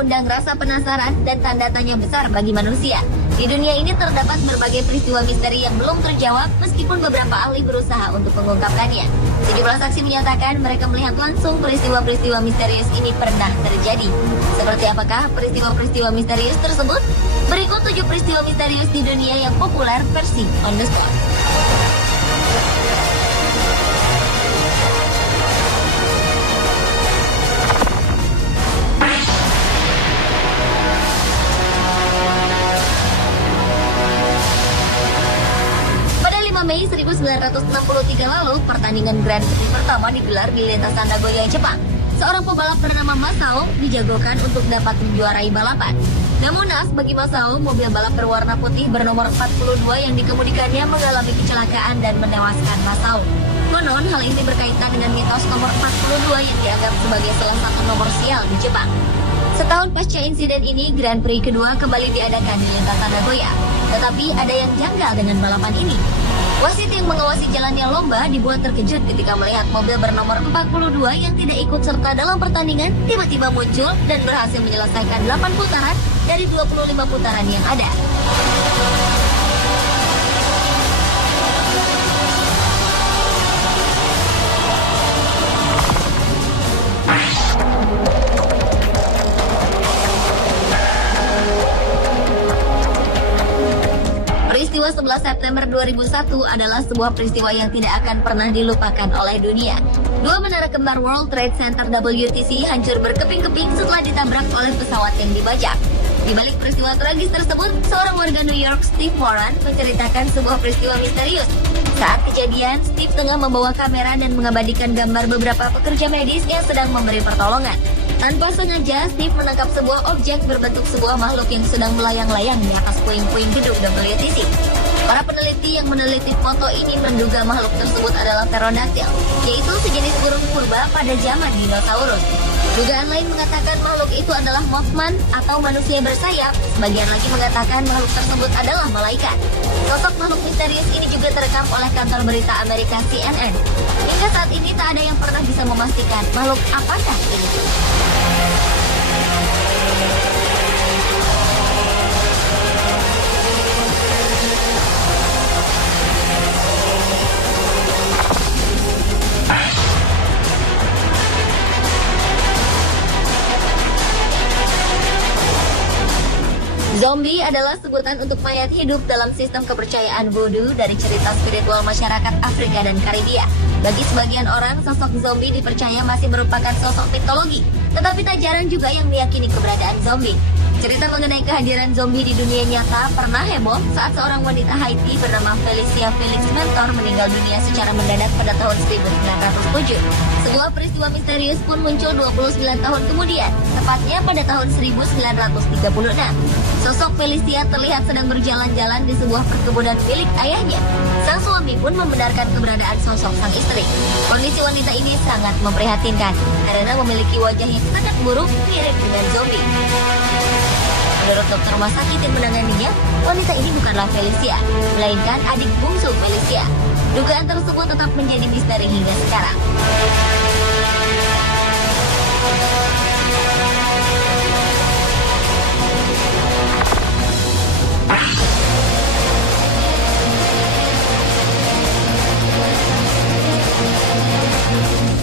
mengundang rasa penasaran dan tanda tanya besar bagi manusia. Di dunia ini terdapat berbagai peristiwa misteri yang belum terjawab meskipun beberapa ahli berusaha untuk mengungkapkannya. Sejumlah saksi menyatakan mereka melihat langsung peristiwa-peristiwa misterius ini pernah terjadi. Seperti apakah peristiwa-peristiwa misterius tersebut? Berikut 7 peristiwa misterius di dunia yang populer versi on the spot. Mei 1963 lalu, pertandingan Grand Prix pertama digelar di lintasan Nagoya, Jepang. Seorang pembalap bernama Masao dijagokan untuk dapat menjuarai balapan. Namun naas bagi Masao, mobil balap berwarna putih bernomor 42 yang dikemudikannya mengalami kecelakaan dan menewaskan Masao. Konon, hal ini berkaitan dengan mitos nomor 42 yang dianggap sebagai salah satu nomor sial di Jepang. Setahun pasca insiden ini, Grand Prix kedua kembali diadakan di lintasan Nagoya. Tetapi ada yang janggal dengan balapan ini. Wasit yang mengawasi jalannya lomba dibuat terkejut ketika melihat mobil bernomor 42 yang tidak ikut serta dalam pertandingan tiba-tiba muncul dan berhasil menyelesaikan 8 putaran dari 25 putaran yang ada. Peristiwa 11 September 2001 adalah sebuah peristiwa yang tidak akan pernah dilupakan oleh dunia. Dua menara kembar World Trade Center WTC hancur berkeping-keping setelah ditabrak oleh pesawat yang dibajak. Di balik peristiwa tragis tersebut, seorang warga New York, Steve Moran, menceritakan sebuah peristiwa misterius. Saat kejadian, Steve tengah membawa kamera dan mengabadikan gambar beberapa pekerja medis yang sedang memberi pertolongan. Tanpa sengaja, Steve menangkap sebuah objek berbentuk sebuah makhluk yang sedang melayang-layang di atas puing-puing gedung WTC. Para peneliti yang meneliti foto ini menduga makhluk tersebut adalah pterodactyl, yaitu sejenis burung purba pada zaman dinosaurus. Dugaan lain mengatakan makhluk itu adalah Mothman atau manusia bersayap. Sebagian lagi mengatakan makhluk tersebut adalah malaikat. Sosok makhluk misterius ini juga terekam oleh kantor berita Amerika CNN. Hingga saat ini tak ada yang pernah bisa memastikan makhluk apakah ini. Zombie adalah sebutan untuk mayat hidup dalam sistem kepercayaan voodoo dari cerita spiritual masyarakat Afrika dan Karibia. Bagi sebagian orang, sosok zombie dipercaya masih merupakan sosok mitologi, tetapi tak jarang juga yang meyakini keberadaan zombie. Cerita mengenai kehadiran zombie di dunia nyata pernah heboh saat seorang wanita Haiti bernama Felicia Felix Mentor meninggal dunia secara mendadak pada tahun 1907. Sebuah peristiwa misterius pun muncul 29 tahun kemudian, tepatnya pada tahun 1936. Sosok Felicia terlihat sedang berjalan-jalan di sebuah perkebunan milik ayahnya. Sang suami pun membenarkan keberadaan sosok sang istri. Kondisi wanita ini sangat memprihatinkan karena memiliki wajah yang sangat buruk mirip dengan zombie. Menurut dokter rumah sakit yang menanganinya, wanita ini bukanlah Felicia, melainkan adik bungsu Felicia. Dugaan tersebut tetap menjadi misteri hingga sekarang.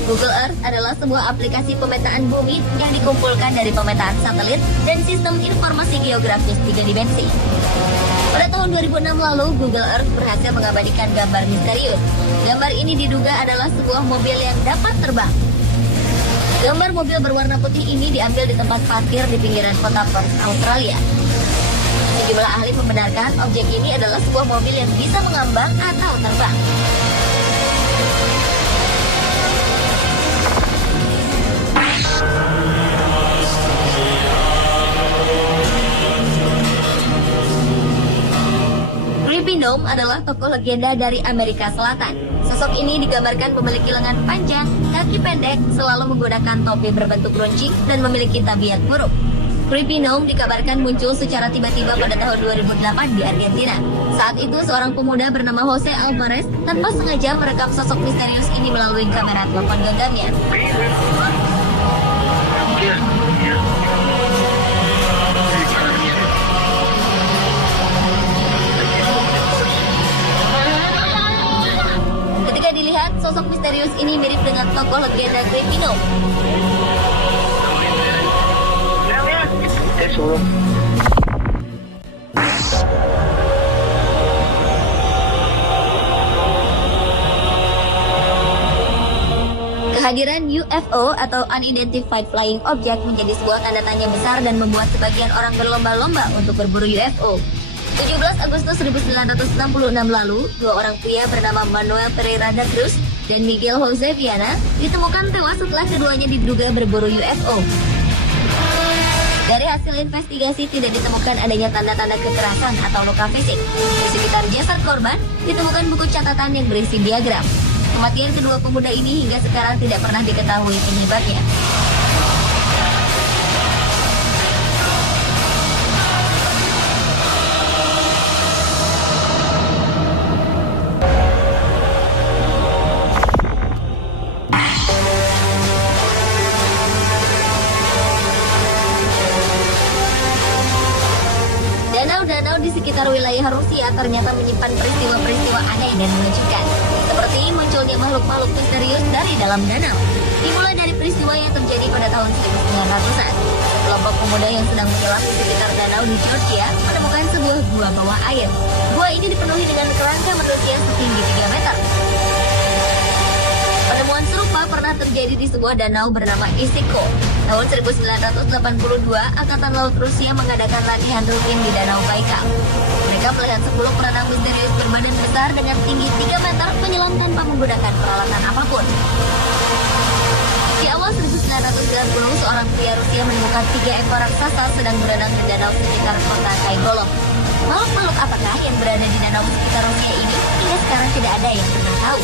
Google Earth adalah sebuah aplikasi pemetaan bumi yang dikumpulkan dari pemetaan satelit dan sistem informasi geografis 3 dimensi. Pada tahun 2006 lalu, Google Earth berhasil mengabadikan gambar misterius. Gambar ini diduga adalah sebuah mobil yang dapat terbang. Gambar mobil berwarna putih ini diambil di tempat parkir di pinggiran kota Perth, Australia. Sejumlah ahli membenarkan objek ini adalah sebuah mobil yang bisa mengambang atau terbang. Creepy Gnome adalah tokoh legenda dari Amerika Selatan. Sosok ini digambarkan memiliki lengan panjang, kaki pendek, selalu menggunakan topi berbentuk runcing, dan memiliki tabiat buruk. Creepy Gnome dikabarkan muncul secara tiba-tiba pada tahun 2008 di Argentina. Saat itu, seorang pemuda bernama Jose Alvarez tanpa sengaja merekam sosok misterius ini melalui kamera telepon genggamnya. Terlihat sosok misterius ini mirip dengan tokoh legenda Gripino. Kehadiran UFO atau Unidentified Flying Object menjadi sebuah tanda tanya besar dan membuat sebagian orang berlomba-lomba untuk berburu UFO. 17 Agustus 1966 lalu, dua orang pria bernama Manuel Pereira da Cruz dan Miguel Jose Viana ditemukan tewas setelah keduanya diduga berburu UFO. Dari hasil investigasi tidak ditemukan adanya tanda-tanda kekerasan atau luka fisik. Di sekitar jasad korban ditemukan buku catatan yang berisi diagram. Kematian kedua pemuda ini hingga sekarang tidak pernah diketahui penyebabnya. Danau-danau di sekitar wilayah Rusia ternyata menyimpan peristiwa-peristiwa aneh dan mengejutkan, seperti munculnya makhluk-makhluk misterius dari dalam danau. Dimulai dari peristiwa yang terjadi pada tahun 1900-an. Kelompok pemuda yang sedang menyelam di sekitar danau di Georgia menemukan sebuah gua bawah air. Gua ini dipenuhi dengan kerangka manusia setinggi 3 meter. Penemuan serupa pernah terjadi di sebuah danau bernama Issyk-Kul. Tahun 1982, Angkatan Laut Rusia mengadakan latihan rutin di Danau Baikal. Mereka melihat 10 perenang misterius berbadan besar dengan tinggi 3 meter menyelam tanpa menggunakan peralatan apapun. Di awal 1990, seorang pria Rusia menemukan 3 ekor raksasa sedang berenang di danau sekitar kota Kaigolov. Makhluk-makhluk apakah yang berada di danau sekitar Rusia ini? Hingga sekarang tidak ada yang pernah tahu.